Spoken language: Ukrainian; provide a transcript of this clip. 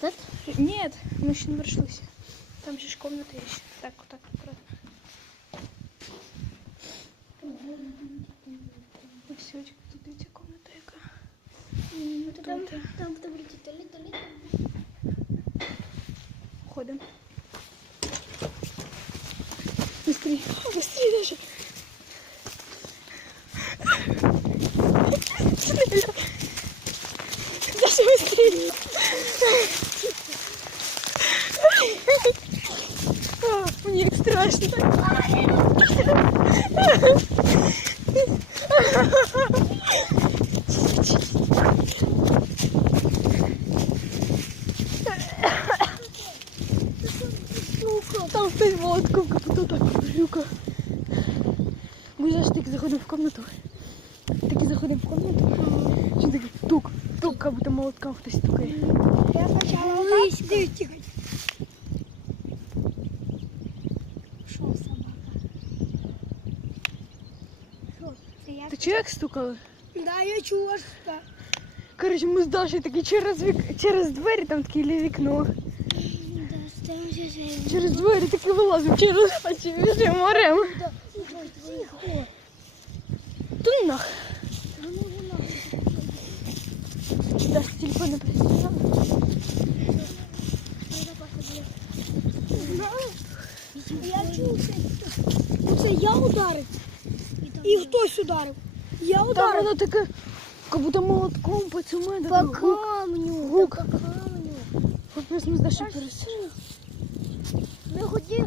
Тут? Нет, мы еще не прошлись. Там же комната есть. Так, вот так аккуратно. Все, тут видите, комната яка. Там буде туалет. Ходим. Быстрее, быстрее даже. Даша, быстрее. Мне страшно. Там хтось молотком капоту так брюка. Ми ж таки заходимо в комнату. Таки заходимо в комнату. Що таке тук, как будто молотком хтось стукає. Я спочатку отак. Тихо. Що собака? Що? Це я? Ти чого як стукали? Да, я чула, що. Коротше, ми з Дашею такі через двері, там таке вікно. Через двері таки вилазимо, через очі біжимо морем. Тихо. Ту нах. Даша телефон не присутствовал. Я чув. Оце я ударив. І хтось ударив. Я Там ударив. воно таке, як будто молотком по цьому. По камню. Гук. По камню. Капець, ми з Дашею пересили. Ми хотіли